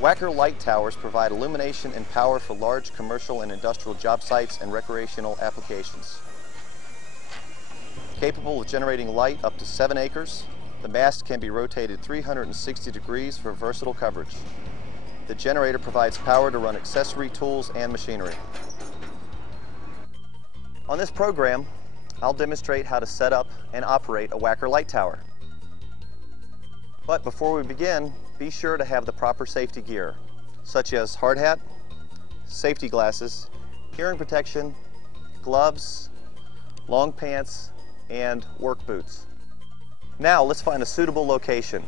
Wacker light towers provide illumination and power for large commercial and industrial job sites and recreational applications. Capable of generating light up to 7 acres, the mast can be rotated 360 degrees for versatile coverage. The generator provides power to run accessory tools and machinery. On this program, I'll demonstrate how to set up and operate a Wacker light tower. But before we begin, be sure to have the proper safety gear, such as hard hat, safety glasses, hearing protection, gloves, long pants, and work boots. Now let's find a suitable location.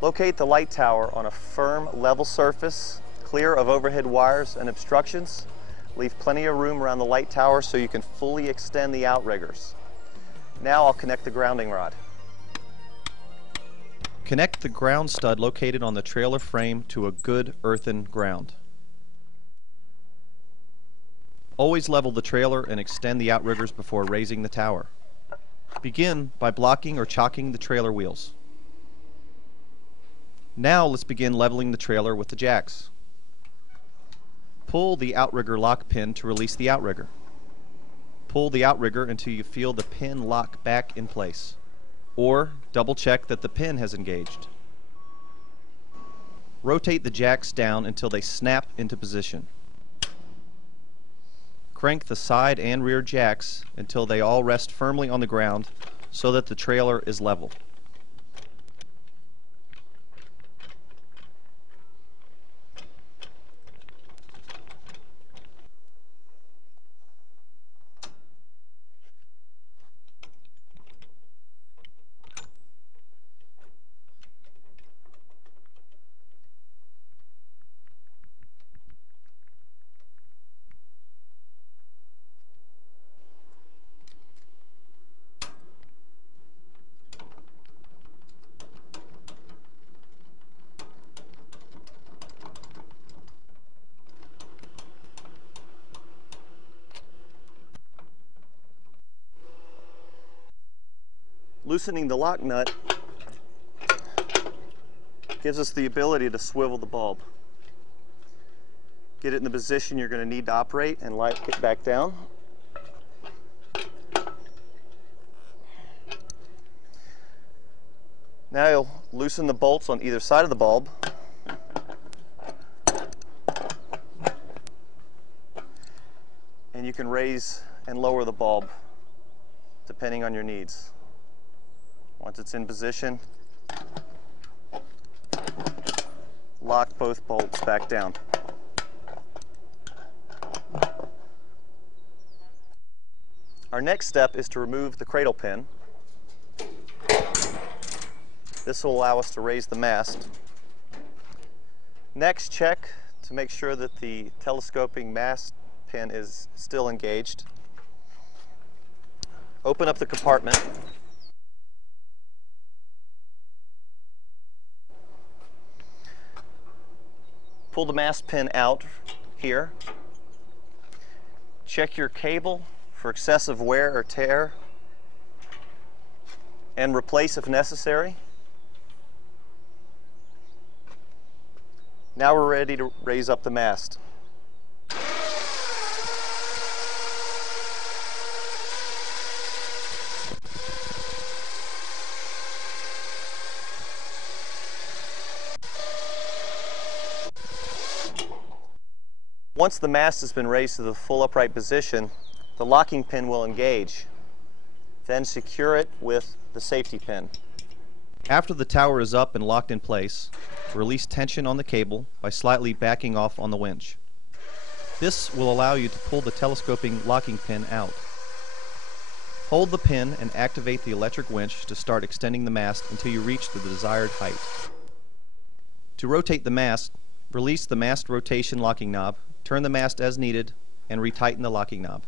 Locate the light tower on a firm, level surface, clear of overhead wires and obstructions. Leave plenty of room around the light tower so you can fully extend the outriggers. Now I'll connect the grounding rod. Connect the ground stud located on the trailer frame to a good earthen ground. Always level the trailer and extend the outriggers before raising the tower. Begin by blocking or chocking the trailer wheels. Now let's begin leveling the trailer with the jacks. Pull the outrigger lock pin to release the outrigger. Pull the outrigger until you feel the pin lock back in place, or double check that the pin has engaged. Rotate the jacks down until they snap into position. Crank the side and rear jacks until they all rest firmly on the ground so that the trailer is level. Loosening the lock nut gives us the ability to swivel the bulb. Get it in the position you're going to need to operate and light it back down. Now you'll loosen the bolts on either side of the bulb. And you can raise and lower the bulb depending on your needs. Once it's in position, lock both bolts back down. Our next step is to remove the cradle pin. This will allow us to raise the mast. Next, check to make sure that the telescoping mast pin is still engaged. Open up the compartment. Pull the mast pin out here. Check your cable for excessive wear or tear and replace if necessary. Now we're ready to raise up the mast. Once the mast has been raised to the full upright position, the locking pin will engage. Then secure it with the safety pin. After the tower is up and locked in place, release tension on the cable by slightly backing off on the winch. This will allow you to pull the telescoping locking pin out. Hold the pin and activate the electric winch to start extending the mast until you reach the desired height. To rotate the mast, release the mast rotation locking knob, turn the mast as needed, and retighten the locking knob.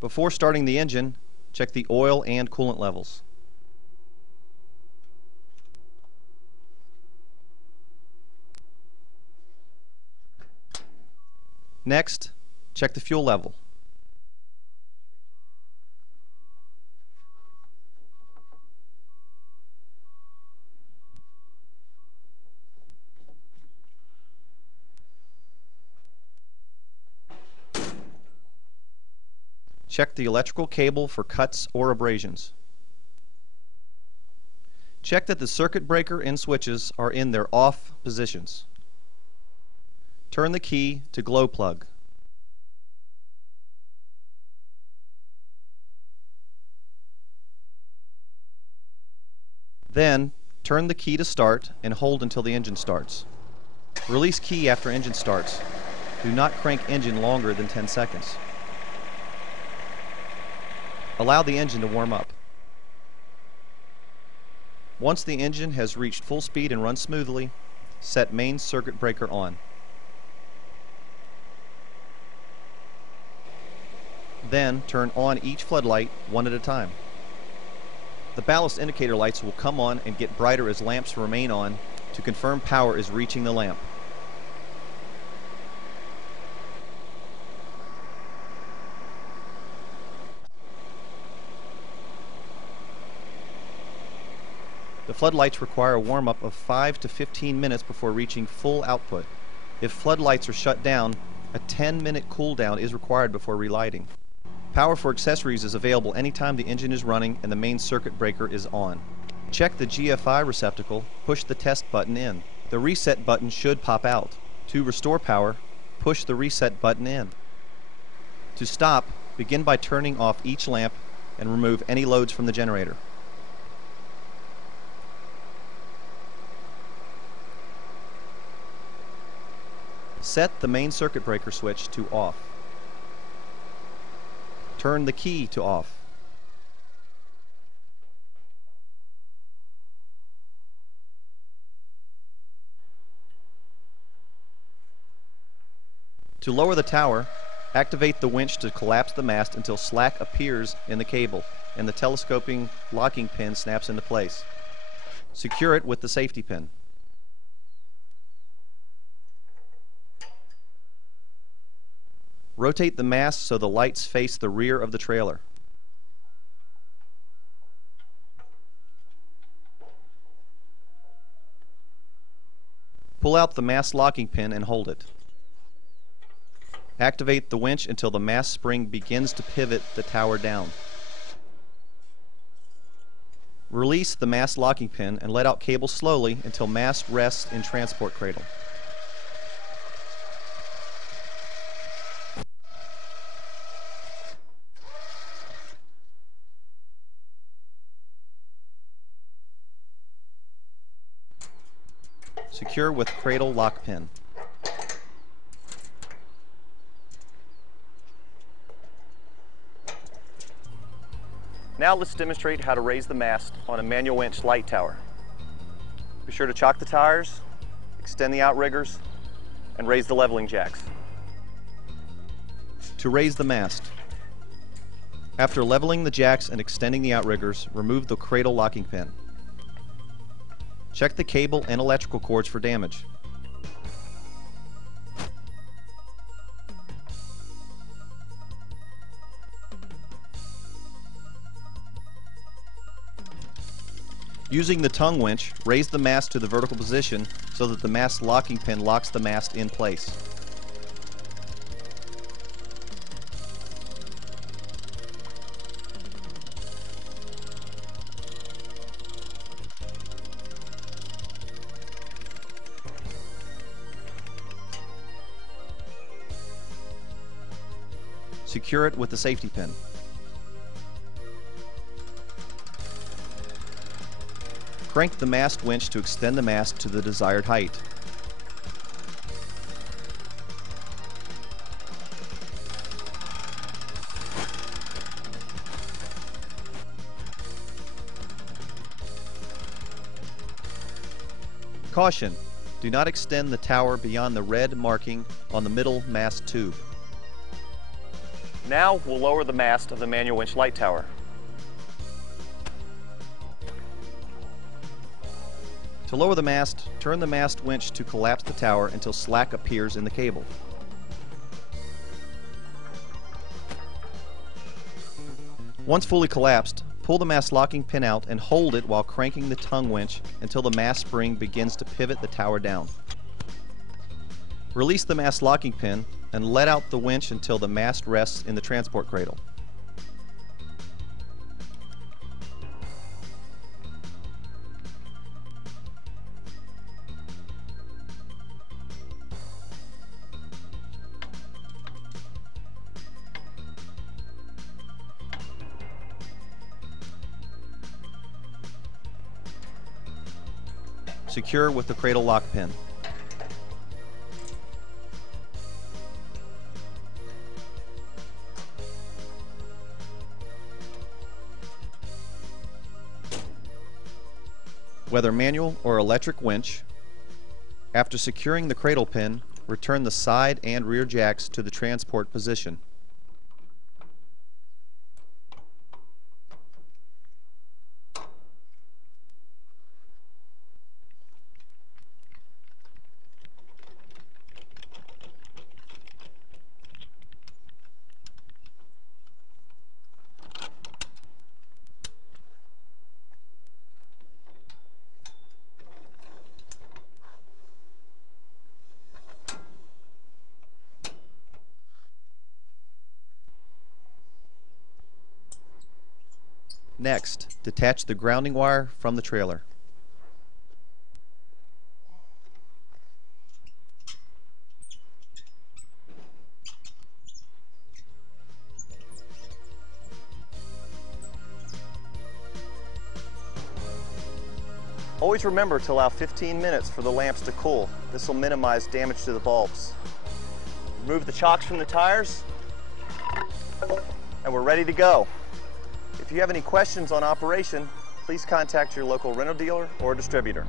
Before starting the engine, check the oil and coolant levels. Next, check the fuel level. Check the electrical cable for cuts or abrasions. Check that the circuit breaker and switches are in their off positions. Turn the key to glow plug. Then, turn the key to start and hold until the engine starts. Release key after engine starts. Do not crank engine longer than 10 seconds. Allow the engine to warm up. Once the engine has reached full speed and runs smoothly, set main circuit breaker on. Then turn on each floodlight one at a time. The ballast indicator lights will come on and get brighter as lamps remain on to confirm power is reaching the lamp. The floodlights require a warm-up of 5 to 15 minutes before reaching full output. If floodlights are shut down, a 10-minute cool down is required before relighting. Power for accessories is available anytime the engine is running and the main circuit breaker is on. Check the GFI receptacle, push the test button in. The reset button should pop out. To restore power, push the reset button in. To stop, begin by turning off each lamp and remove any loads from the generator. Set the main circuit breaker switch to off. Turn the key to off. To lower the tower, activate the winch to collapse the mast until slack appears in the cable and the telescoping locking pin snaps into place. Secure it with the safety pin. Rotate the mast so the lights face the rear of the trailer. Pull out the mast locking pin and hold it. Activate the winch until the mast spring begins to pivot the tower down. Release the mast locking pin and let out cable slowly until mast rests in transport cradle. Secure with cradle lock pin. Now let's demonstrate how to raise the mast on a manual winch light tower. Be sure to chock the tires, extend the outriggers, and raise the leveling jacks. To raise the mast. After leveling the jacks and extending the outriggers, remove the cradle locking pin. Check the cable and electrical cords for damage. Using the tongue winch, raise the mast to the vertical position so that the mast locking pin locks the mast in place. Secure it with the safety pin. Crank the mast winch to extend the mast to the desired height. Caution! Do not extend the tower beyond the red marking on the middle mast tube. Now we'll lower the mast of the manual winch light tower. To lower the mast, turn the mast winch to collapse the tower until slack appears in the cable. Once fully collapsed, pull the mast locking pin out and hold it while cranking the tongue winch until the mast spring begins to pivot the tower down. Release the mast locking pin and let out the winch until the mast rests in the transport cradle. Secure with the cradle lock pin. Whether manual or electric winch, after securing the cradle pin, return the side and rear jacks to the transport position. Next, detach the grounding wire from the trailer. Always remember to allow 15 minutes for the lamps to cool. This will minimize damage to the bulbs. Remove the chocks from the tires, and we're ready to go. If you have any questions on operation, please contact your local rental dealer or distributor.